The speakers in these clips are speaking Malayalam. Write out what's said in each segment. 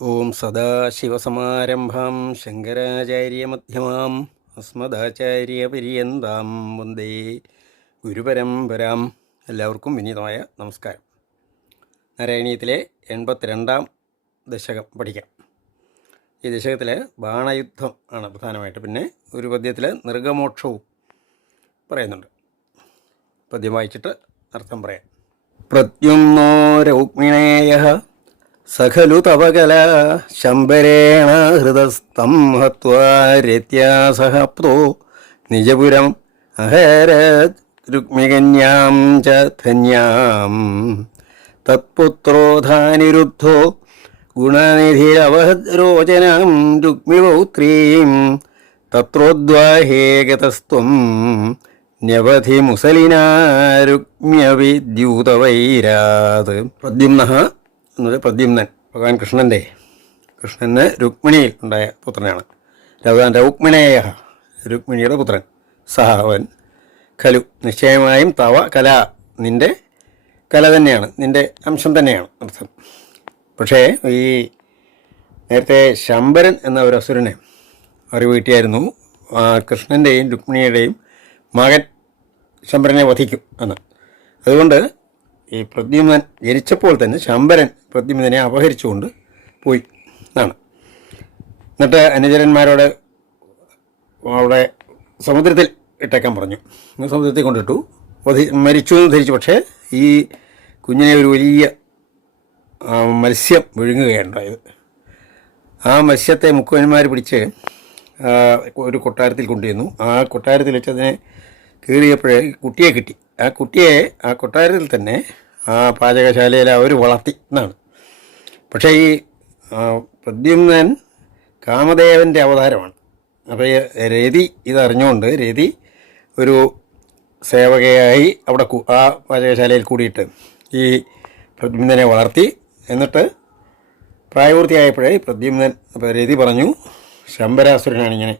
ഓം സദാശിവസമാരംഭാം ശങ്കരാചാര്യമധ്യമാം അസ്മദാചാര്യപര്യന്താം വന്ദേ ഗുരുപരമ്പരാം. എല്ലാവർക്കും വിനീതമായ നമസ്കാരം. നാരായണീയത്തിലെ 82-ാം ദശകം പഠിക്കാം. ഈ ദശകത്തിൽ ബാണയുദ്ധം ആണ് പ്രധാനമായിട്ട്. പിന്നെ ഒരു പദ്യത്തിൽ നൃഗമോക്ഷവും പറയുന്നുണ്ട്. പദ്യം വായിച്ചിട്ട് അർത്ഥം പറയാം. പ്രദ്യുമ്നോ രൗക്മിണേയഃ സഖലു തവകല ശംബരേണ ഹൃദസ്തം ഹത്വാ രത്യാസഹപ്തോ നിജപുരം അഹരത് രുക്മികന്യാം ച ധന്യാം തത്പുത്രോധാനിരുദ്ധോ ഗുണനിധിരവഹദ്രോചനാം രുക്മിപൗത്രീം തത്രോദ്വാഹേ ഗതസ്ത്വം ന്യവധി മുസലിനാ രുക്മ്യവിദ്യൂതവൈരാത്. പ്രദ്യുമ്നഃ എന്നത് പ്രദ്യുമ്നൻ ഭഗവാൻ കൃഷ്ണന് രുക്മിണിയിൽ ഉണ്ടായ പുത്രനാണ്. ഭഗവാൻ രൗക്മിണേയ രുക്മിണിയുടെ പുത്രൻ. സഹ അവൻ ഖലു നിശ്ചയമായും തവ കല നിൻ്റെ കല തന്നെയാണ്, നിൻ്റെ അംശം തന്നെയാണ് അർത്ഥം. പക്ഷേ ഈ നേരത്തെ ശംബരൻ എന്ന ഒരു അസുരനെ അറിവ് കിട്ടിയായിരുന്നു കൃഷ്ണൻ്റെയും രുക്മിണിയുടെയും മകൻ ശംബരനെ വധിക്കും എന്ന്. അതുകൊണ്ട് ഈ പ്രദ്യുമ്നൻ ജനിച്ചപ്പോൾ തന്നെ ശംബരൻ പ്രദ്യുമ്നനെ അപഹരിച്ചുകൊണ്ട് പോയി എന്നാണ്. എന്നിട്ട് അനുചരന്മാരോട് അവിടെ സമുദ്രത്തിൽ ഇട്ടേക്കാൻ പറഞ്ഞു. സമുദ്രത്തിൽ കൊണ്ടിട്ടു. മരിച്ചു എന്ന് ധരിച്ചു. പക്ഷേ ഈ കുഞ്ഞിനെ ഒരു വലിയ മത്സ്യം വിഴുങ്ങുകയുണ്ടായത്. ആ മത്സ്യത്തെ മുക്കുവന്മാർ പിടിച്ച് ഒരു കൊട്ടാരത്തിൽ കൊണ്ടുവന്നു. ആ കൊട്ടാരത്തിൽ വെച്ച് അതിനെ കീറിയപ്പോഴേ കുട്ടിയെ കിട്ടി. ആ കുട്ടിയെ ആ കൊട്ടാരത്തിൽ തന്നെ ആ പാചകശാലയിൽ അവർ വളർത്തി എന്നാണ്. പക്ഷേ ഈ പ്രദ്യുമ്നൻ കാമദേവൻ്റെ അവതാരമാണ്. അപ്പോൾ രതി ഇതറിഞ്ഞുകൊണ്ട് രതി ഒരു സേവകയായി അവിടെ ആ പാചകശാലയിൽ കൂടിയിട്ട് ഈ പ്രദ്യുമ്നനെ വളർത്തി. എന്നിട്ട് പ്രായപൂർത്തിയായപ്പോഴേ പ്രദ്യുമ്നൻ രതി പറഞ്ഞു, ശംബരാസുരനാണ് ഇങ്ങനെ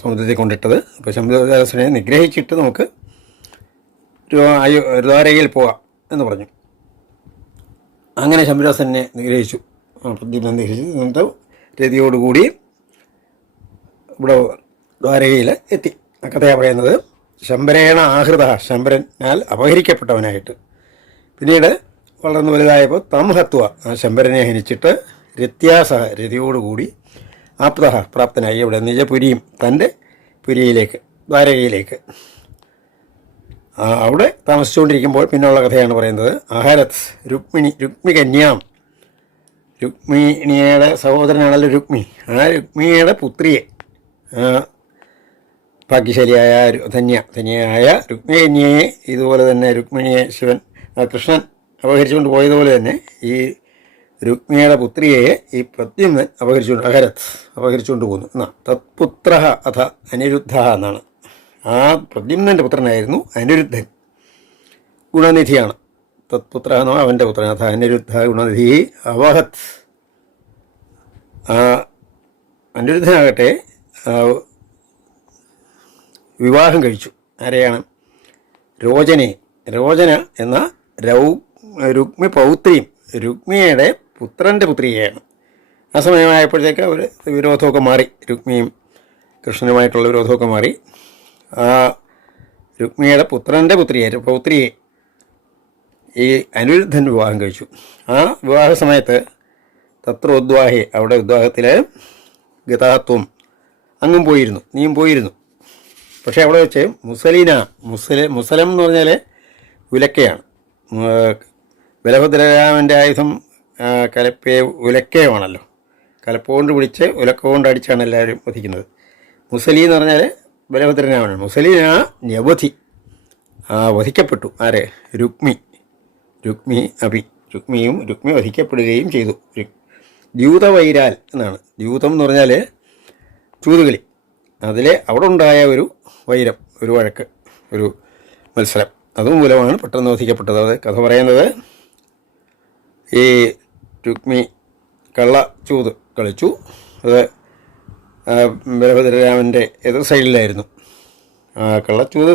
സമുദ്രത്തിൽ കൊണ്ടിട്ടത്. അപ്പോൾ ശംബരാസുരനെ നിഗ്രഹിച്ചിട്ട് നമുക്ക് ദ്വാരകയിൽ പോകാം എന്ന് പറഞ്ഞു. അങ്ങനെ ശംബരാസുരനെ നിഗ്രഹിച്ചു. പ്രദ്യുമ്നൻ നിഗ്രഹിച്ചു. എന്നിട്ട് രതിയോടുകൂടി ഇവിടെ ദ്വാരകയിൽ എത്തി. ആ കഥയാണ് പറയുന്നത്. ശംബരേണ ആഹൃത, ശംബരനാൽ അപഹരിക്കപ്പെട്ടവനായിട്ട്. പിന്നീട് വളർന്നു വലുതായപ്പോൾ തംഹത്വ, ആ ശംബരനെ ഹനിച്ചിട്ട് രത്യാസഹ, രതിയോടുകൂടി ആപ്ത, പ്രാപ്തനായി ഇവിടെ നിജപുരിയും, തൻ്റെ പുരിയിലേക്ക്, ദ്വാരകയിലേക്ക് അവിടെ താമസിച്ചുകൊണ്ടിരിക്കുമ്പോൾ പിന്നെയുള്ള കഥയാണ് പറയുന്നത്. അഹരത് രുക്മികന്യാം, രുക്മിണിയുടെ സഹോദരനാണല്ലോ രുക്മി. ആ രുക്മിണിയുടെ പുത്രിയെ, ഭാഗ്യശാലിയായ ധന്യയായ രുക്മികന്യയെ ഇതുപോലെ തന്നെ രുക്മിണിയെ കൃഷ്ണൻ അപഹരിച്ചുകൊണ്ട് പോയതുപോലെ തന്നെ ഈ രുക്മിണിയുടെ പുത്രിയെ ഈ പ്രദ്യുമ്നൻ അപഹരിച്ചുകൊണ്ട് പോകുന്നു എന്നാണ്. തത്പുത്ര അഥ അനിരുദ്ധ എന്നാണ്. ആ പ്രദ്യുമ്നൻ്റെ പുത്രനായിരുന്നു അനിരുദ്ധൻ. ഗുണനിധിയാണ്. തത്പുത്ര എന്നോ അവൻ്റെ പുത്രൻ. അഥ അനിരുദ്ധ ഗുണനിധി അവഹത്. അനിരുദ്ധനാകട്ടെ വിവാഹം കഴിച്ചു. ആരെയാണ്? രോചന എന്ന രുക്മി പൗത്രിയും, രുക്മിയുടെ പുത്രൻ്റെ പുത്രിയെയാണ്. ആ സമയമായപ്പോഴത്തേക്ക് അവർ വിരോധമൊക്കെ മാറി. രുക്മിയും കൃഷ്ണനുമായിട്ടുള്ള വിരോധമൊക്കെ മാറി. ആ രുക്മിയുടെ പുത്രൻ്റെ പൗത്രിയെ ഈ അനിരുദ്ധൻ വിവാഹം കഴിച്ചു. ആ വിവാഹ സമയത്ത് തത്രോദ്വാഹി, അവിടെ ഉദ്വാഹത്തിൽ ഗതാത്വം, അങ്ങും പോയിരുന്നു, നീയും പോയിരുന്നു. പക്ഷേ അവിടെ വെച്ച് മുസലം എന്ന് പറഞ്ഞാൽ ഉലക്കയാണ്. ബലഭദ്രരാമൻ്റെ ആയുധം ഉലക്കയമാണല്ലോ. കലപ്പുകൊണ്ട് പിടിച്ച് ഉലക്ക കൊണ്ട് അടിച്ചാണ് എല്ലാവരും വധിക്കുന്നത്. മുസലി എന്ന് പറഞ്ഞാൽ ബലഭദ്രനാമനാണ്. മുസലിന നവധി, വധിക്കപ്പെട്ടു. ആരെ? രുക്മിയും വധിക്കപ്പെടുകയും ചെയ്തു. ദ്യൂതവൈരാൽ എന്നാണ്. ദ്യൂതം എന്ന് പറഞ്ഞാൽ ചൂതുകളി. അവിടെ ഉണ്ടായ ഒരു വൈരം, ഒരു വഴക്ക്, ഒരു മത്സരം, അതുമൂലമാണ് പെട്ടെന്ന് വധിക്കപ്പെട്ടത്. അത് കഥ പറയുന്നത് ഈ രുക്മി കള്ളച്ചൂത് കളിച്ചു. അത് ബലഭദ്രരാമൻ്റെ എതിർ സൈഡിലായിരുന്നു. കള്ളച്ചൂത്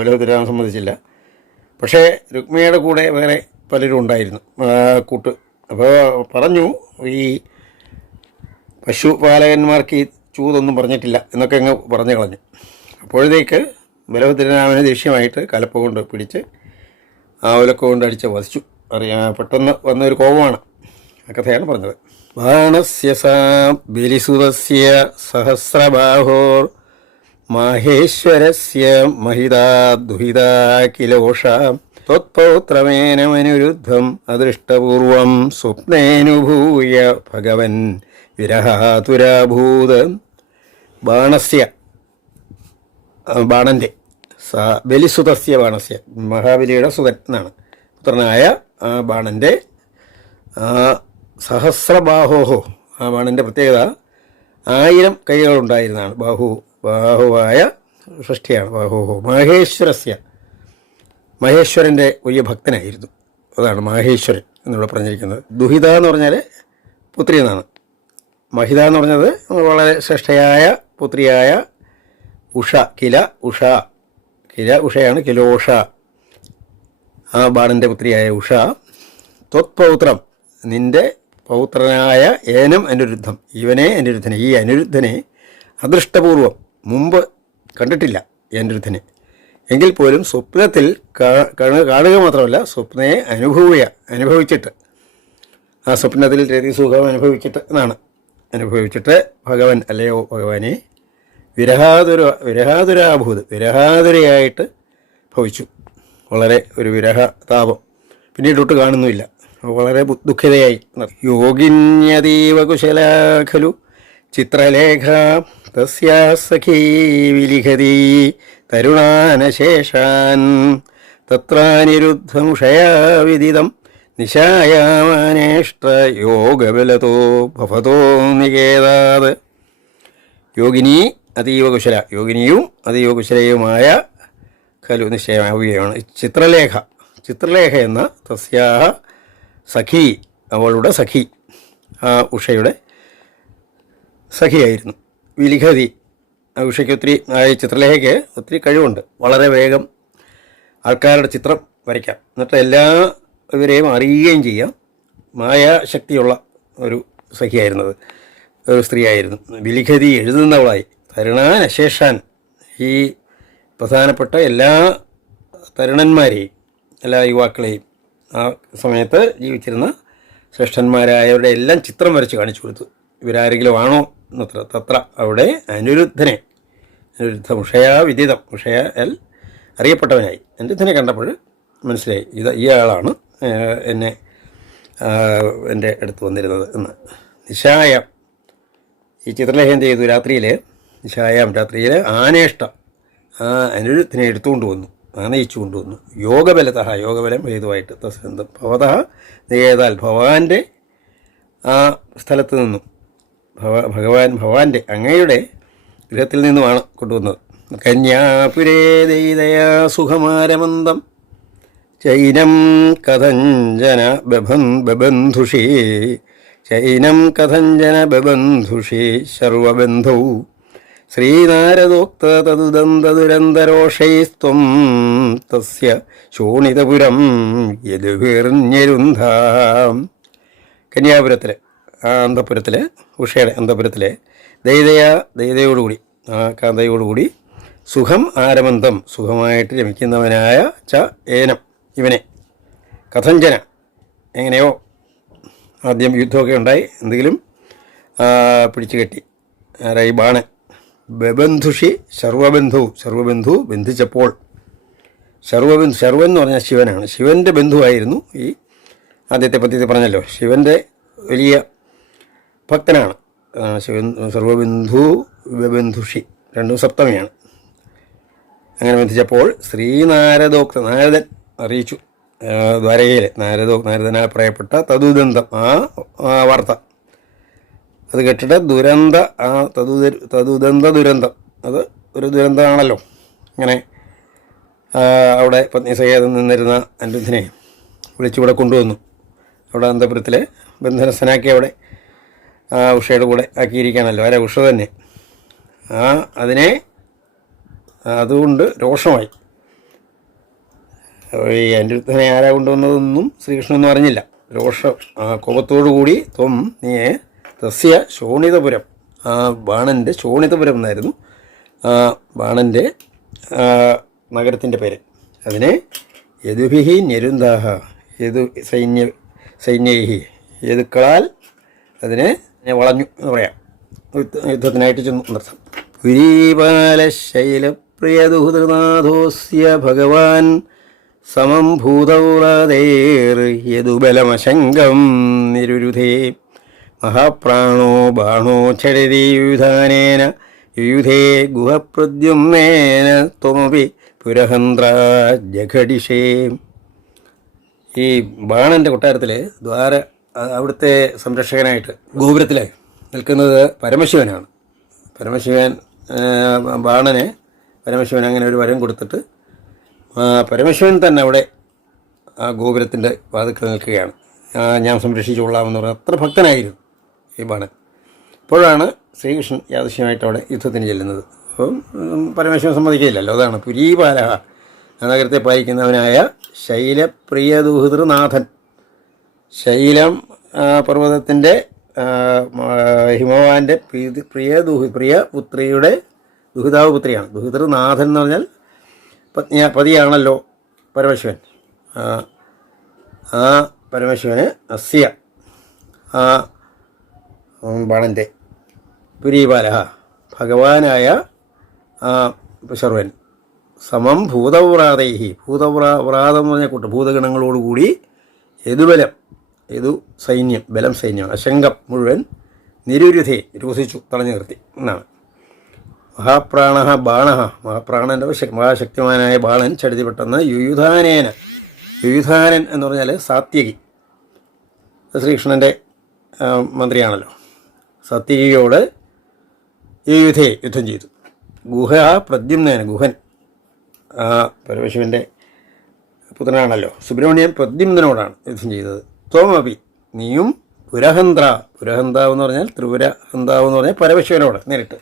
ബലഭദ്രരാമൻ സമ്മതിച്ചില്ല. പക്ഷേ രുക്മിണിയുടെ കൂടെ വേറെ പലരും ഉണ്ടായിരുന്നു, അപ്പോൾ പറഞ്ഞു, ഈ പശുപാലകന്മാർക്ക് ഈ ചൂതൊന്നും പറഞ്ഞിട്ടില്ല എന്നൊക്കെ അങ്ങ് പറഞ്ഞു കളഞ്ഞു. അപ്പോഴത്തേക്ക് ബലഭദ്രനാമനെ ദേഷ്യമായിട്ട് കലപ്പ കൊണ്ട് പിടിച്ച് ആ ഉലക്ക കൊണ്ട് അടിച്ച് വധിച്ചു. പെട്ടെന്ന് വന്നൊരു കോപമാണ്. ആ കഥയാണ് പറഞ്ഞത്. ബാണസ്യ സാ ബലിസുതസ്യ സഹസ്രബാഹോർ മാഹേശ്വരസ്യ മഹിതാ ദുഹിതാ കിലോഷാ ത്വത്പൗത്രമേനമനുരുദ്ധം അദൃഷ്ടപൂർവം സ്വപ്നേനുഭൂയ ഭഗവൻ വിരഹാതുരാഭൂത്. ബാണസ്യ ബാണൻ്റെ ബലിസുതസ്യ ബാണസ്യ മഹാബലിയുടെ സുതൻ എന്നാണ് പുത്രനായ ആ ബാണൻ്റെ സഹസ്രബാഹോഹോ ആ ബാണൻ്റെ പ്രത്യേകത 1000 കൈകളുണ്ടായിരുന്നതാണ്. ബാഹുവായ സൃഷ്ടിയാണ് ബാഹോഹോ. മഹേശ്വരസ്യ മഹേശ്വരൻ്റെ വലിയ ഭക്തനായിരുന്നു. അതാണ് മാഹേശ്വരൻ എന്നിവിടെ പറഞ്ഞിരിക്കുന്നത്. ദുഹിത എന്ന് പറഞ്ഞാൽ പുത്രി എന്നാണ്. മഹിത എന്ന് പറഞ്ഞത് വളരെ ശ്രേഷ്ഠയായ പുത്രിയായ ഉഷ, ഉഷയാണ് കിലോഷ. ആ ബാണൻ്റെ പുത്രിയായ ഉഷ. ത്വത്പൗത്രം നിൻ്റെ പൗത്രനായ ഏനം അനുരുദ്ധം, ഇവനെ അനുരുദ്ധനെ, ഈ അനുരുദ്ധനെ അദൃഷ്ടപൂർവം മുമ്പ് കണ്ടിട്ടില്ല ഈ അനിരുദ്ധനെ. എങ്കിൽ പോലും സ്വപ്നത്തിൽ കാണുക മാത്രമല്ല സ്വപ്നയെ അനുഭവിച്ചിട്ട് ആ സ്വപ്നത്തിൽ രതിസുഖം അനുഭവിച്ചിട്ട് എന്നാണ്. അനുഭവിച്ചിട്ട് ഭഗവൻ അല്ലയോ ഭഗവാനെ വിരഹാതുരയായിട്ട് ഭവിച്ചു. വളരെ ഒരു വിരഹതാപം പിന്നീടൊട്ട് കാണുന്നുമില്ല. വളരെ ദുഃഖിതയായി. യോഗിന്യതീവ കുശലാ ഖലു ചിത്രലേഖ തസ്യാ സഖീ വിലിഖതി തരുണാനശേഷാൻ തത്രാനിരുദ്ധമുഷയാ വിദിതം നിശായാമാനേഷ്ട യോഗബലതോ ഭവതോ നികേതാത്. യോഗിനി അതീവ കുശല, യോഗിനിയും അതീവ കുശലയുമായ ഖലു നിശ്ചയമാവുകയാണ് ചിത്രലേഖ എന്ന തസ്യാഹ സഖി, അവളുടെ സഖി, ആ ഉഷയുടെ സഖിയായിരുന്നു. വിലിഖതി, ആ ഉഷയ്ക്ക് ചിത്രലേഖയ്ക്ക് ഒത്തിരി കഴിവുണ്ട്. വളരെ വേഗം ആൾക്കാരുടെ ചിത്രം വരയ്ക്കാം, എന്നിട്ട് എല്ലാവരെയും അറിയുകയും ചെയ്യാം. മായാശക്തിയുള്ള ഒരു സഖിയായിരുന്നത്, ഒരു സ്ത്രീയായിരുന്നു. വിലിഖതി എഴുതുന്നവളായി. തരുണാനശേഷാൻ, ഈ പ്രധാനപ്പെട്ട എല്ലാ തരുണന്മാരെയും എല്ലാ യുവാക്കളെയും ആ സമയത്ത് ജീവിച്ചിരുന്ന ശ്രേഷ്ഠന്മാരായവരുടെ എല്ലാം ചിത്രം വരച്ച് കാണിച്ചു കൊടുത്തു. ഇവരാരെങ്കിലും ആണോ എന്നത്ര തത്ര അവിടെ അനിരുദ്ധ ഉഷയാ വിദിതം, ഉഷയാൽ അറിയപ്പെട്ടവനായി. അനിരുദ്ധനെ കണ്ടപ്പോൾ മനസ്സിലായി ഇയാളാണ് എൻ്റെ അടുത്ത് വന്നിരുന്നത് എന്ന്. നിശായം, ഈ ചിത്രലേഖ എന്ത് ചെയ്തു? രാത്രിയിൽ ആനേഷ്ട ആ അനിരുദ്ധനെ എടുത്തുകൊണ്ട് വന്നു, ആനയിച്ചു കൊണ്ടുവന്നു. യോഗബലം ഹേതുവായിട്ട് തസ്സന്തം ഭവതഃ നികേതാൽ, ഭഗവാന്റെ ആ സ്ഥലത്ത് നിന്നും ഭഗവാന്റെ അങ്ങയുടെ ഗൃഹത്തിൽ നിന്നുമാണ് കൊണ്ടുവന്നത്. കന്യാപുരേ ദൈതയാ സുഖമാരമന്ദം ചൈനം കഥഞ്ജന ബബന്ധുഷി സർവബന്ധൗ ശ്രീനാരദോക്ത തദുദന്തദുരന്തരോഷൈസ്ത്വം തസ്യ ശോണിതപുരം യദുഭിർഞ്ഞരുന്ധാം. കന്യാപുരത്തിലെ ആ അന്തപുരത്തിലെ, ഉഷയുടെ അന്തപുരത്തിലെ ദൈതയോടുകൂടി, ആ കാന്തയോടുകൂടി സുഖം ആരമന്തം, സുഖമായിട്ട് രമിക്കുന്നവനായ ഏനം ഇവനെ, കഥഞ്ജന എങ്ങനെയോ ആദ്യം യുദ്ധമൊക്കെ ഉണ്ടായി, എന്തെങ്കിലും പിടിച്ചു കെട്ടി ആരായി ബാണൻ. ബബന്ധുഷി സർവബന്ധു ബന്ധിച്ചപ്പോൾ, ശർവൻ എന്ന് പറഞ്ഞാൽ ശിവനാണ്. ശിവൻ്റെ ബന്ധുവായിരുന്നു ഈ ആദ്യത്തെ പദ്യത്തിൽ പറഞ്ഞല്ലോ. ശിവൻ്റെ വലിയ ഭക്തനാണ് ശിവൻ. സർവബന്ധു ബബന്ധുഷി രണ്ടും സപ്തമിയാണ്. അങ്ങനെ ബന്ധിച്ചപ്പോൾ നാരദൻ അറിയിച്ചു. ദ്വാരകയിൽ നാരദനാൽ പറയപ്പെട്ട തദുദന്തം, ആ വാർത്ത അത് കേട്ടിട്ട് ദുരന്തം, അത് ഒരു ദുരന്തമാണല്ലോ. അങ്ങനെ അവിടെ പത്നിസഹേതം നിന്നിരുന്ന അനിരുദ്ധനെ വിളിച്ചുകൂടെ കൊണ്ടുവന്നു. അവിടെ അന്തപുരത്തിലെ ബന്ധനസ്ഥനാക്കി അവിടെ ഉഷയുടെ കൂടെ ആക്കിയിരിക്കുകയാണല്ലോ. ആരാ? ഉഷ തന്നെ. അതുകൊണ്ട് രോഷമായി. ഈ അനിരുദ്ധനെ ആരാ കൊണ്ടുവന്നതൊന്നും ശ്രീകൃഷ്ണനൊന്നും അറിഞ്ഞില്ല. കോപത്തോടുകൂടി ത്വം നീ തസ്യ ശോണിതപുരം, ആ ബാണൻ്റെ ശോണിതപുരം എന്നായിരുന്നു ആ ബാണൻ്റെ നഗരത്തിൻ്റെ പേര്. അതിനെ യദുഭിഹി ഞെരുന്താഹ, യദു സൈന്യൈഹി, യദുക്കളാൽ അതിനെ വളഞ്ഞു എന്ന് പറയാം, യുദ്ധത്തിനായിട്ട് ചെന്നു എന്നർത്ഥം. പുരീപാലശൈലപ്രിയദുഹൃതനാഥോസ്യ ഭഗവാൻ സമം ഭൂതൗറാദേർ യദുബലമശങ്കം നിരുരുധേ മഹാപ്രാണോ ബാണോ ഛടതി യുധാനേന യുയുധേ ഗുഹപ്രദ്യുമ്നേന ത്വമപി പുരഹന്ത്ര ജഘടിഷേ. ഈ ബാണൻ്റെ കൊട്ടാരത്തിൽ അവിടുത്തെ സംരക്ഷകനായിട്ട് ഗോപുരത്തിൽ നിൽക്കുന്നത് പരമശിവനാണ്. പരമശിവൻ പരമശിവൻ അങ്ങനെ ഒരു വരം കൊടുത്തിട്ട് പരമശിവൻ തന്നെ അവിടെ ആ ഗോപുരത്തിൻ്റെ വാതിൽക്കൽ നിൽക്കുകയാണ്. ഞാൻ സംരക്ഷിച്ചുകൊള്ളാമെന്ന് പറഞ്ഞാൽ അത്ര ഭക്തനായിരുന്നു ഈ ബാണൻ. അപ്പോഴാണ് ശ്രീകൃഷ്ണൻ യാദൃശ്യമായിട്ട് അവിടെ യുദ്ധത്തിന് ചെല്ലുന്നത്. അപ്പം പരമേശ്വരൻ സമ്മതിക്കില്ലല്ലോ. അതാണ് പുരീപാലഹ, നഗരത്തെ പാലിക്കുന്നവനായ ശൈലപ്രിയദുഹൃതനാഥൻ. ശൈലം പർവ്വതത്തിൻ്റെ ഹിമവാൻ്റെ പ്രിയപുത്രിയുടെ ദുഹിതാവ് പുത്രിയാണ്. ദുഹിതൃനാഥൻ എന്ന് പറഞ്ഞാൽ പതിയാണല്ലോ പരമശിവൻ. ആ പരമശിവന് അസ്യ ആ ബാണൻ്റെ പുരീപാലഹ ഭഗവാനായ ശർവൻ സമം ഭൂതവ്രാതൈഹി, ഭൂതവ്രാതം എന്ന് പറഞ്ഞാൽ ഭൂതഗണങ്ങളോടുകൂടി യദുബലം, സൈന്യം, ബലം സൈന്യം, അശങ്കം മുഴുവൻ നിരുരുധേ നിരോധിച്ചു, തടഞ്ഞു നിർത്തി എന്നാണ്. മഹാപ്രാണ ബാണ, മഹാപ്രാണൻ്റെ മഹാശക്തിമാനായ ബാണൻ ചടുതി പെട്ടെന്ന് യുയുധാനൻ എന്ന് പറഞ്ഞാൽ സാത്യകി, ശ്രീകൃഷ്ണൻ്റെ മന്ത്രിയാണല്ലോ. സാത്യകിയോട് യുദ്ധം ചെയ്തു. പ്രദ്യുമ്നേന, ഗുഹൻ പരമശിവൻ്റെ പുത്രനാണല്ലോ, സുബ്രഹ്മണ്യൻ പ്രദ്യുമ്നോടാണ് യുദ്ധം ചെയ്തത്. ത്വമപി, നീയും പുരഹന്താവ് എന്ന് പറഞ്ഞാൽ ത്രിപുരഹന്താവ് എന്ന് പറഞ്ഞാൽ പരമശിവനോട് നേരിട്ട്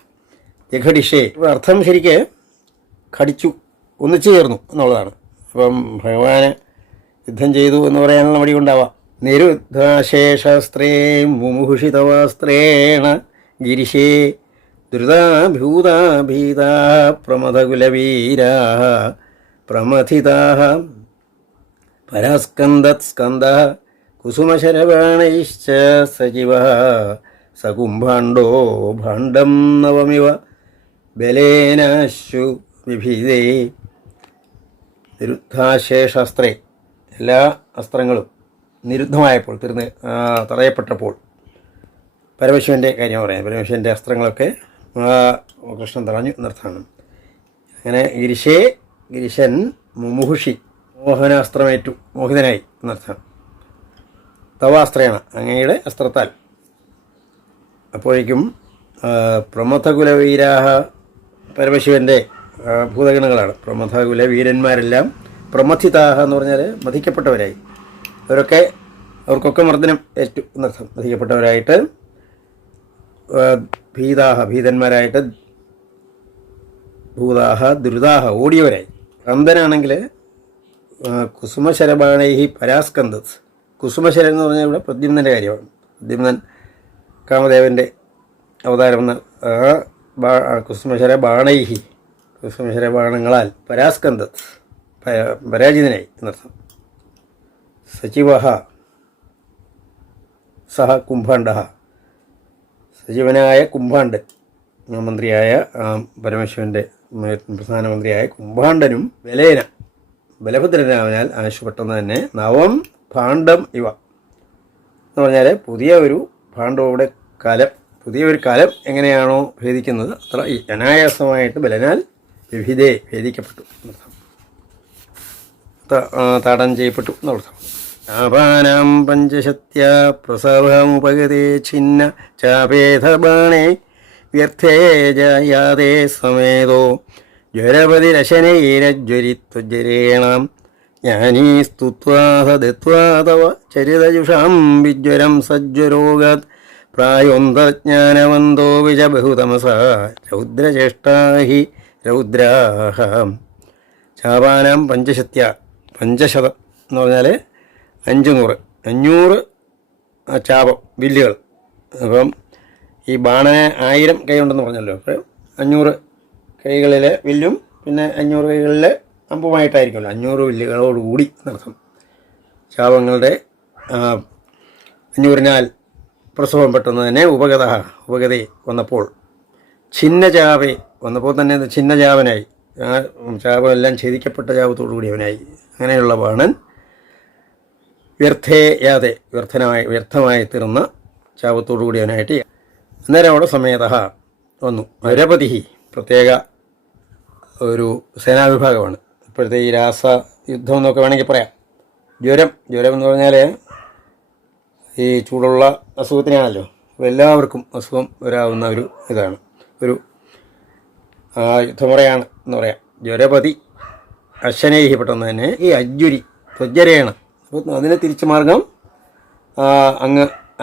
ജഘടിഷേ. അർത്ഥം ശരിക്ക് ഖടിച്ചു, ഒന്നിച്ചു ചേർന്നു എന്നുള്ളതാണ്. അപ്പം ഭഗവാന് യുദ്ധം ചെയ്തു എന്ന് പറയാനുള്ള മടി കൊണ്ടാവാം. നിരുദ്ധാശേഷാസ്ത്രേ മുമുഹുഷിതവാസ്ത്രേണ ഗിരിശേ ദ്രുതാഭൂതാഭീതാ പ്രമഥകുലവീരാ പ്രമഥിതാഃ പരാസ്കന്ദത്സ്കന്ദഃ കുസുമശരബാണൈശ്ച സജീവഃ സകുംഭാണ്ഡോ ഭാണ്ഡം നവമിവ ബലേനാശു വിഭിദേ. നിരുദ്ധാശേഷാസ്ത്രേ, എല്ലാ അസ്ത്രങ്ങളും നിരുദ്ധമായപ്പോൾ, തടയപ്പെട്ടപ്പോൾ, പരമശിവൻ്റെ കാര്യം പറയാം. പരമശിവൻ്റെ അസ്ത്രങ്ങളൊക്കെ കൃഷ്ണൻ തടഞ്ഞു എന്നർത്ഥമാണ്. അങ്ങനെ ഗിരിശൻ മുമുഹുഷി, മോഹനാസ്ത്രമേറ്റു, മോഹിതനായി എന്നർത്ഥം. തവാസ്ത്രേണ, അങ്ങയുടെ അസ്ത്രത്താൽ. അപ്പോഴേക്കും പ്രമഥകുലവീരാഹ, പരമശിവൻ്റെ ഭൂതഗണങ്ങളാണ്. പ്രമഥകുലവീരന്മാരെല്ലാം പ്രമഥിതാഹ എന്ന് പറഞ്ഞാൽ മഥിക്കപ്പെട്ടവരായി. അവർക്കൊക്കെ മർദ്ദനം ഏറ്റു എന്നർത്ഥം. മഥിക്കപ്പെട്ടവരായിട്ട്, ഭീതന്മാരായിട്ട്, ഭൂതാഹ ദുരിതാഹ, ഓടിയവരായി. സ്കന്ദനാണെങ്കിൽ കുസുമശരബാണൈഹി പരാസ്കന്ദസ്. കുസുമശരൻ എന്ന് പറഞ്ഞാൽ ഇവിടെ പ്രദ്യുമ്നൻ്റെ കാര്യമാണ്. പ്രദ്യുമ്നൻ കാമദേവൻ്റെ അവതാരം എന്ന കുസുമശരബാണൈഹി, കുസുമശരബാണങ്ങളാൽ പരാസ്കന്ദസ്, പരാജിതനായി എന്നർത്ഥം. സചിവഹ സഹ കുംഭാണ്ഡ, സജീവനായ കുംഭാണ്ഡൻ, മന്ത്രിയായ പരമശിവൻ്റെ പ്രധാനമന്ത്രിയായ കുംഭാണ്ഡനും ബലഭദ്രനാവനാൽ ആവശ്യപ്പെട്ടെന്ന് തന്നെ നവം ഭാണ്ഡം ഇവ എന്ന് പറഞ്ഞാൽ പുതിയൊരു കലം എങ്ങനെയാണോ ഭേദിക്കുന്നത് അത്ര അനായാസമായിട്ട് ബലനാൽ ഭേദിക്കപ്പെട്ടു എന്നർത്ഥം, താടനം ചെയ്യപ്പെട്ടു എന്നർത്ഥം. ആപാനാം പഞ്ചശത്യാ പ്രസവമുപഗതേ ഛിന്ന ചാപേധബാണേ വ്യർത്ഥേ ജായാതേ സമേതോ ജ്വരപതിരശനൈരജ്വരിത്വജ്വരേണാം ജ്ഞാനീ സ്തുത്വാഹ ദത്വാ തവ ചരിതജുഷാം വിജ്വരം സജ്വരോഗാത് പ്രായോന്തജ്ഞാനവന്തോ വിജ ബഹുതമസ രൗദ്രചേഷ്ടാ ഹി രൗദ്രാഹ. ചാപാനാം പഞ്ചശത്യ, 500 എന്ന് പറഞ്ഞാൽ 500, 500 ചാപം വില്ലുകൾ. അപ്പം ഈ ബാണന് 1000 കൈ ഉണ്ടെന്ന് പറഞ്ഞല്ലോ. അപ്പോൾ 500 കൈകളിലെ വില്ലും പിന്നെ 500 കൈകളിലെ അമ്പുമായിട്ടായിരിക്കുമല്ലോ, 500 വില്ലുകളോടുകൂടി എന്നർത്ഥം. ശാപങ്ങളുടെ 500-നാൽ പ്രസവം പെട്ടെന്ന് തന്നെ ഉപഗതി വന്നപ്പോൾ ഛിന്നചാപെ വന്നപ്പോൾ തന്നെ ഛിന്നചാപനായി, ആ ചാപമെല്ലാം ഛേദിക്കപ്പെട്ട ചാപത്തോടുകൂടി അവനായി. അങ്ങനെയുള്ള ബാണൻ വ്യർത്ഥമായി തീർന്ന ചാപത്തോടുകൂടി അവനായിട്ട് അന്നേരം അവിടെ സമേത വന്നു. നരപതി പ്രത്യേക ഒരു സേനാവിഭാഗമാണ്. ഇപ്പോഴത്തെ ഈ യുദ്ധം എന്നൊക്കെ വേണമെങ്കിൽ പറയാം. ജ്വരം എന്ന് പറഞ്ഞാൽ ഈ ചൂടുള്ള അസുഖത്തിനാണല്ലോ. അപ്പോൾ എല്ലാവർക്കും അസുഖം വരാവുന്ന ഒരു ഇതാണ്, ഒരു യുദ്ധമുറയാണ് എന്ന് പറയാം. ജ്വരപതി അശനേഹി പെട്ടെന്ന് തന്നെ ഈ അജ്വരി ത്വജ്ജരയാണ്. അപ്പോൾ അതിന് തിരിച്ചു മാർഗം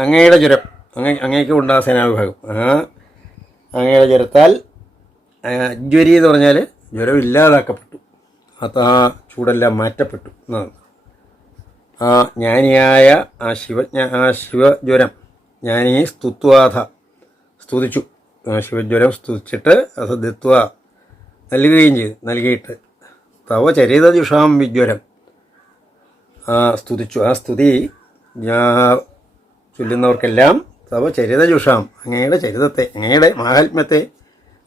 അങ്ങയുടെ ജ്വരം, അങ്ങേക്ക് ഉണ്ടാ സേനാവിഭാഗം, അങ്ങയുടെ ജ്വരത്താൽ അജ്വരി എന്ന് പറഞ്ഞാൽ ജ്വരം ഇല്ലാതാക്കപ്പെട്ടു, ആ ചൂടെല്ലാം മാറ്റപ്പെട്ടു എന്നാണ്. ജ്ഞാനിയായ ആ ശിവജ്വരം ജ്ഞാനി സ്തുതിച്ചു. ശിവജ്വരം സ്തുതിച്ചിട്ട് അസദ്യത്വ നൽകുകയും ചെയ്തു. നൽകിയിട്ട് തവ ചരിതജുഷാം വിജ്വരം സ്തുതിച്ചു. ആ സ്തുതി ചൊല്ലുന്നവർക്കെല്ലാം തവ ചരിതജുഷാം അങ്ങയുടെ ചരിതത്തെ, അങ്ങയുടെ മാഹാത്മ്യത്തെ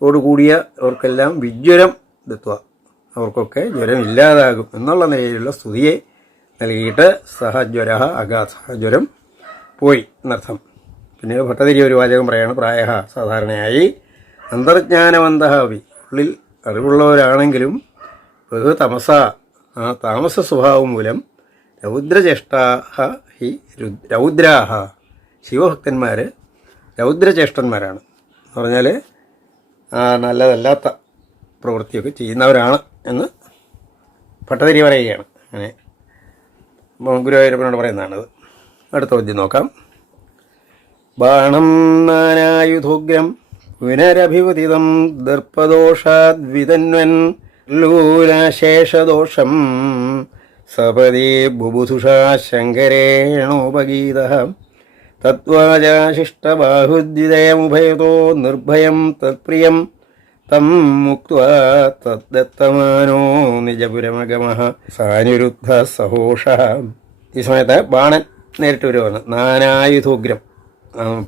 ഓടുകൂടിയ അവർക്കെല്ലാം വിജ്വരം ദത്വ അവർക്കൊക്കെ ജ്വരം ഇല്ലാതാകും എന്നുള്ള നിലയിലുള്ള സ്തുതിയെ നൽകിയിട്ട് സഹജ്വര സഹജ്വരം പോയി എന്നർത്ഥം. പിന്നീട് ഭട്ടതിരി ഒരു വാചകം പറയാണ്. പ്രായ സാധാരണയായി അന്തർജ്ഞാനവന്തഹവി ഉള്ളിൽ അറിവുള്ളവരാണെങ്കിലും ബഹു താമസ സ്വഭാവം മൂലം രൗദ്രാഹ ശിവഭക്തന്മാർ രൗദ്രചേഷ്ടന്മാരാണ് എന്ന് പറഞ്ഞാൽ നല്ലതല്ലാത്ത പ്രവൃത്തിയൊക്കെ ചെയ്യുന്നവരാണ് എന്ന് ഭട്ടതിരി പറയുകയാണ്. അങ്ങനെ ഗുരുവായൂരപ്പനോട് പറയുന്നതാണത്. അടുത്ത ചോദ്യം നോക്കാം. ബാണം നാനായുധോഗ്രം പുനരഭിവദിതം ദർപ്പദോഷാദ്വിതന്വൻ ലൂലാശേഷദോഷം സപദേ ബുബുധുഷാ ശങ്കരേണോപഗീതഃ തദ്വാചാശിഷ്ടബാഹുദ്വിതയമുഭയതോ നിർഭയം തത്പ്രിയം തം മുക്ത്വാ തദ്ദത്തമാനോ നിജപുരമഗമഃ സാനിരുദ്ധ സഹോഷഃ. ഈ സമയത്ത് ബാണൻ നേരിട്ട് വരുവാണ്. നാനായുധോഗ്രം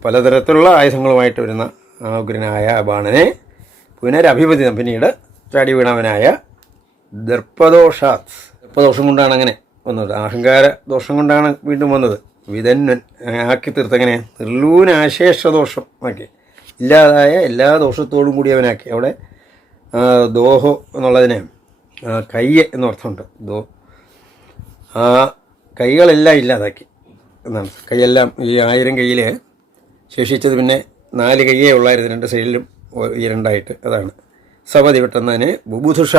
പലതരത്തിലുള്ള ആയുധങ്ങളുമായിട്ട് വരുന്ന ഉഗ്രനായ ബാണനെ പുനരഭിവദിതം പിന്നീട് ചാടി വീണവനായ ദർപ്പദോഷം കൊണ്ടാണ് അങ്ങനെ വന്നത്. അഹങ്കാര ദോഷം കൊണ്ടാണ് വീണ്ടും വന്നത്. വിതന്വൻ ആക്കി തീർത്തങ്ങനെ നിർലൂനാശേഷദോഷം ആക്കി, ഇല്ലാതായ എല്ലാ ദോഷത്തോടും കൂടി അവനാക്കി. അവിടെ ദോഹോ എന്നുള്ളതിന് കയ്യ് എന്നർത്ഥമുണ്ട്. ആ കൈകളെല്ലാം ഇല്ലാതാക്കി എന്നാണ്. കൈയെല്ലാം ഈ 1000 കൈയിൽ ശേഷിച്ചത് പിന്നെ 4 കൈയേ ഉള്ളായിരുന്നു, 2 സൈഡിലും ഈ 2ആയിട്ട്. അതാണ് സപതി പെട്ടെന്നതിന് ബുബുധുഷ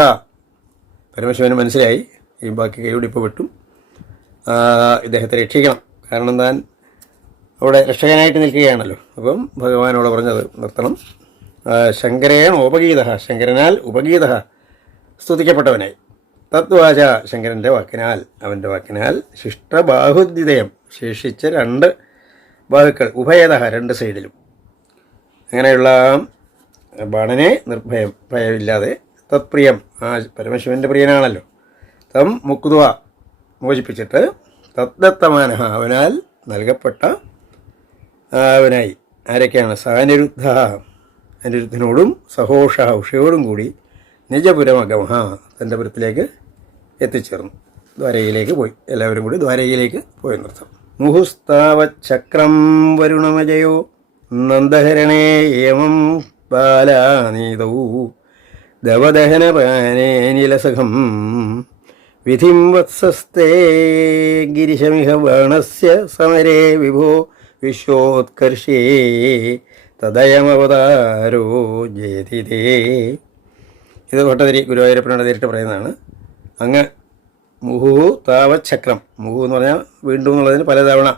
പരമശിവന് മനസ്സിലായി ഈ ബാക്കി കൈയോട് ഇപ്പോൾ വിട്ടും ഇദ്ദേഹത്തെ രക്ഷിക്കണം. കാരണം താൻ അവിടെ രക്ഷകനായിട്ട് നിൽക്കുകയാണല്ലോ. അപ്പം ഭഗവാനോട് പറഞ്ഞത് നിർത്തണം. ശങ്കരേണ ഉപഗീത ശങ്കരനാൽ ഉപഗീത സ്തുതിക്കപ്പെട്ടവനായി. തദ്വാച ശങ്കരൻ്റെ വാക്കിനാൽ അവൻ്റെ വാക്കിനാൽ ശിഷ്ടബാഹുദ്വിതയം ശേഷിച്ച 2 ബാഹുക്കൾ ഉഭയത 2 സൈഡിലും അങ്ങനെയുള്ള ബാണനെ ഭയമില്ലാതെ തത്പ്രിയം ആ പരമശിവൻ്റെ പ്രിയനാണല്ലോ തം മുക്തുവ മോചിപ്പിച്ചിട്ട് തദ്ദത്തമാനഹ അവനാൽ നൽകപ്പെട്ട അവനായി ആരൊക്കെയാണ് സാനിരുദ്ധ അനിരുദ്ധനോടും സഹോഷ ഉഷയോടും കൂടി നിജപുരമഗമഹ തൻ്റെ പുരത്തിലേക്ക് എത്തിച്ചേർന്നു. ദ്വാരകയിലേക്ക് പോയി. എല്ലാവരും കൂടി ദ്വാരകയിലേക്ക് പോയെന്നർത്ഥം. മുഹുസ്താവച്ചക്രം വരുണമജയോ നന്ദഹരണേ ഏവം ബാലാനീതൗ ദവദഹനപാനേ നിലസഖം വിധിം വത്സസ്തേ ഗിരിശമിഹ ബാണസ്യ സമരേ വിഭോ വിശ്വോത്കർഷേ തദയമവതാരോ ജയതിതേ. ഇത് ഭട്ടതിരി ഗുരുവായൂരപ്പനോട് നേരിട്ട് പറയുന്നതാണ്. അങ്ങ് മുഹു താവച്ചക്രം, മുഹു എന്ന് പറഞ്ഞാൽ വീണ്ടും എന്നുള്ളതിന് പലതവണ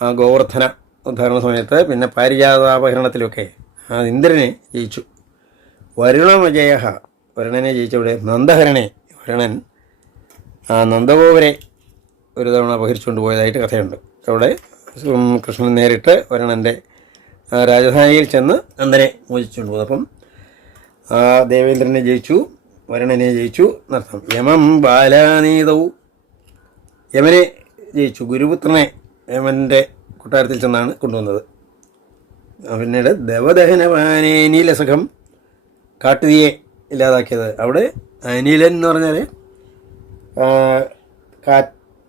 ആ ഗോവർദ്ധന ഉദ്ധാരണ സമയത്ത് പിന്നെ പാരിജാതാപഹരണത്തിലൊക്കെ ആ ഇന്ദ്രനെ ജയിച്ചു. വരുണമജയ വരുണനെ ജയിച്ചവിടെ നന്ദഹരണേ വരുണൻ ആ നന്ദഗോപരെ ഒരു തവണ അപഹരിച്ചുകൊണ്ട് പോയതായിട്ട് കഥയുണ്ട്. അവിടെ കൃഷ്ണൻ നേരിട്ട് വരണൻ്റെ രാജധാനിയിൽ ചെന്ന് നന്ദനെ മോചിച്ചുകൊണ്ട് പോകും. അപ്പം ദേവേന്ദ്രനെ ജയിച്ചു, വരണനെ ജയിച്ചു എന്നർത്ഥം. യമം ബാലാനീതവും യമനെ ജയിച്ചു, ഗുരുപുത്രനെ യമൻ്റെ കൊട്ടാരത്തിൽ ചെന്നാണ് കൊണ്ടുവന്നത്. പിന്നീട് ദേവദഹനവാനേ നീലസഖം കാട്ടുതീയെ ഇല്ലാതാക്കിയത്. അവിടെ അനിലൻ എന്ന് പറഞ്ഞാൽ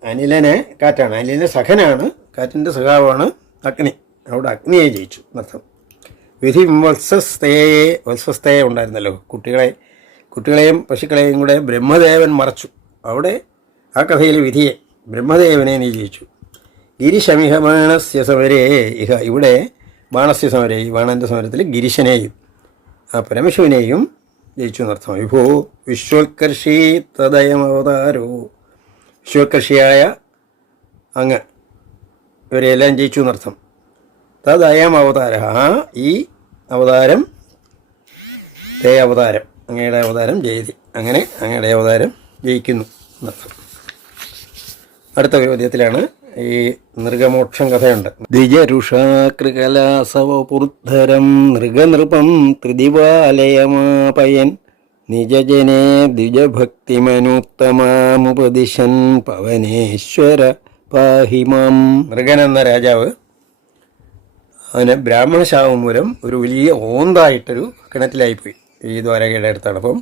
അനിലനെ കാറ്റാണ്, അനിലൻ്റെ സഖനാണ്, കാറ്റിൻ്റെ സഖാവാണ് അഗ്നി. അവിടെ അഗ്നിയെ ജയിച്ചു എന്നർത്ഥം. വിധി വത്സസ്തയെ ഉണ്ടായിരുന്നല്ലോ, കുട്ടികളെയും പശുക്കളെയും കൂടെ ബ്രഹ്മദേവൻ മറച്ചു. അവിടെ ആ കഥയിൽ വിധിയെ ബ്രഹ്മദേവനെ നീ ജയിച്ചു. ഗിരിശമിഹ ബാണസ്യ സമരേ ഇഹ, ഇവിടെ ബാണസ്യ സമരേ, ഈ ബാണൻ്റെ സമരത്തിൽ ഗിരിശനെയും ആ പരമശിവനെയും ജയിച്ചു എന്നർത്ഥം. വിഭോ വിശ്വോത്കർഷി തദയമവതാരോ, വിശ്വോത്കർഷിയായ അങ്ങ് ഇവരെല്ലാം ജയിച്ചു എന്നർത്ഥം. തദയം അവതാര, ഈ അവതാരം അവതാരം അങ്ങയുടെ അവതാരം ജയതി, അങ്ങനെ അങ്ങയുടെ അവതാരം ജയിക്കുന്നു എന്നർത്ഥം. അടുത്ത പദ്യത്തിലാണ് ഈ നൃഗമോക്ഷം കഥയുണ്ട്. ദ്വിജരുഷാകൃകലാസവപുർധരം നൃഗനൃപം ത്രിദിവാലയമാപയൻ നിജജനെ ദ്വിജഭക്തിമനുത്തമാമുപദിശൻ പവനേശ്വര പാഹിമാം. നൃഗൻ എന്ന രാജാവ് അവന് ബ്രാഹ്മണശാപം മൂലം ഒരു വലിയ ഓന്തായിട്ടൊരു കിണറ്റിലായിപ്പോയി. ഈ ദ്വാരകയുടെ അടുത്താണ്. അപ്പം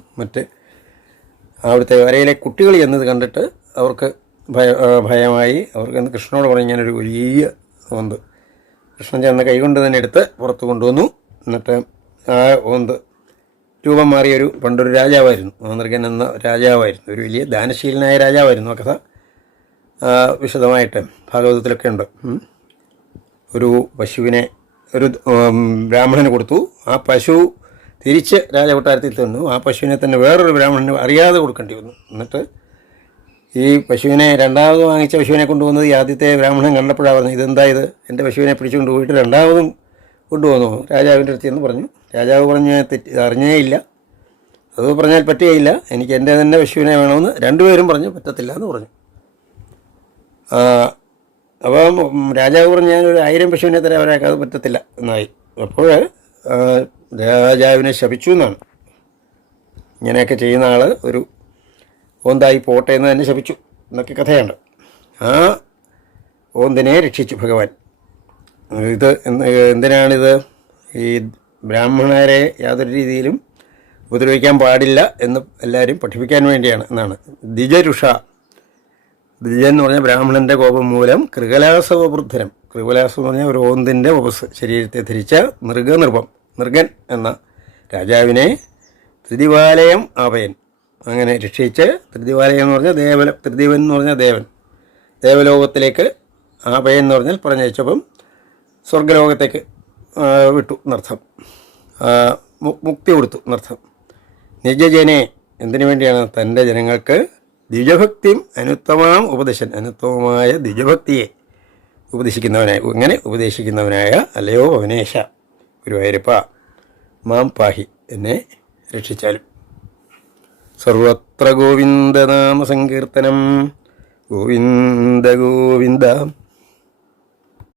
അവിടുത്തെ വരയിലെ കുട്ടികൾ എന്നത് കണ്ടിട്ട് അവർക്ക് ഭയമായി. അവർക്ക് കൃഷ്ണനോട് പറഞ്ഞു, ഞാനൊരു വലിയ ഓന്ത്. കൃഷ്ണൻ ചെന്ന് കൈകൊണ്ട് തന്നെ എടുത്ത് പുറത്ത് കൊണ്ടുവന്നു. എന്നിട്ട് ആ ഓന്ത് രൂപം മാറിയൊരു പണ്ടൊരു രാജാവായിരുന്നു, നൃഗൻ എന്ന രാജാവായിരുന്നു, ഒരു വലിയ ദാനശീലനായ രാജാവായിരുന്നു. ആ കഥ വിശദമായിട്ട് ഭാഗവതത്തിലൊക്കെ ഉണ്ട്. ഒരു പശുവിനെ ഒരു ബ്രാഹ്മണന് കൊടുത്തു. ആ പശു തിരിച്ച് രാജകൊട്ടാരത്തിൽ തന്നു. ആ പശുവിനെ തന്നെ വേറൊരു ബ്രാഹ്മണന് അറിയാതെ കൊടുക്കേണ്ടി വന്നു. എന്നിട്ട് ഈ പശുവിനെ രണ്ടാമത് വാങ്ങിച്ച പശുവിനെ കൊണ്ടുവന്നത് ഈ ആദ്യത്തെ ബ്രാഹ്മണൻ കണ്ടപ്പോഴാണ് പറഞ്ഞു, ഇതെന്താ ഇത്, എൻ്റെ പശുവിനെ പിടിച്ചുകൊണ്ട് പോയിട്ട് രണ്ടാമതും കൊണ്ടുപോകുന്നു രാജാവിൻ്റെ അടുത്ത് എന്ന് പറഞ്ഞു. രാജാവ് പറഞ്ഞ് അറിഞ്ഞേ ഇല്ല, അത് പറഞ്ഞാൽ പറ്റുകയില്ല, എനിക്ക് എൻ്റെ തന്നെ പശുവിനെ വേണമെന്ന് രണ്ടുപേരും പറഞ്ഞു. പറ്റത്തില്ല എന്ന് പറഞ്ഞു. അപ്പം രാജാവ് പറഞ്ഞു, ഞാനൊരു 1000 പശുവിനെ തരാൻ അവരാൾക്ക് അത് പറ്റത്തില്ല എന്നായി. അപ്പോൾ രാജാവിനെ ശപിച്ചു എന്നാണ്. ഇങ്ങനെയൊക്കെ ചെയ്യുന്ന ആൾ ഒരു ഓന്തായി പോട്ടെ എന്ന് തന്നെ ശപിച്ചു എന്നൊക്കെ കഥയുണ്ട്. ആ ഓന്തിനെ രക്ഷിച്ചു ഭഗവാൻ. ഇത് എന്തിനാണിത്? ഈ ബ്രാഹ്മണരെ യാതൊരു രീതിയിലും ഉപദ്രവിക്കാൻ പാടില്ല എന്ന് എല്ലാവരും പഠിപ്പിക്കാൻ വേണ്ടിയാണ് എന്നാണ്. ദ്വിജരുഷ, ദ്വിജൻ എന്ന് പറഞ്ഞാൽ ബ്രാഹ്മണൻ്റെ കോപം മൂലം കൃകലാസവവൃദ്ധരം, കൃകലാസം എന്ന് പറഞ്ഞാൽ ഒരു ഓന്തിൻ്റെ ഉപസ് ശരീരത്തെ ധരിച്ച നൃഗൻ എന്ന രാജാവിനെ ത്രിദിവാലയം ആപയൻ അങ്ങനെ രക്ഷിച്ച്, ത്രിദിവാലയം എന്ന് പറഞ്ഞാൽ ത്രിദിവൻ എന്ന് പറഞ്ഞാൽ ദേവലോകത്തിലേക്ക്, ആപയൻ എന്ന് പറഞ്ഞാൽ പറഞ്ഞയച്ചപ്പം സ്വർഗലോകത്തേക്ക് വിട്ടു എന്നർത്ഥം, മുക്തി കൊടുത്തു എന്നർത്ഥം. നിജജനെ എന്തിനു വേണ്ടിയാണ്? തൻ്റെ ജനങ്ങൾക്ക് ദ്വിജഭക്തിയും അനുത്തമാം ഉപദേശൻ, അനുത്തമമായ ദ്വിജഭക്തിയെ ഉപദേശിക്കുന്നവനായ അല്ലയോ പവനേശ ഗുരുവായൂരപ്പ, മാം പാഹി, എന്നെ രക്ഷിച്ചാലും. സർവത്ര ഗോവിന്ദനാമ സങ്കീർത്തനം, ഗോവിന്ദ ഗോവിന്ദ.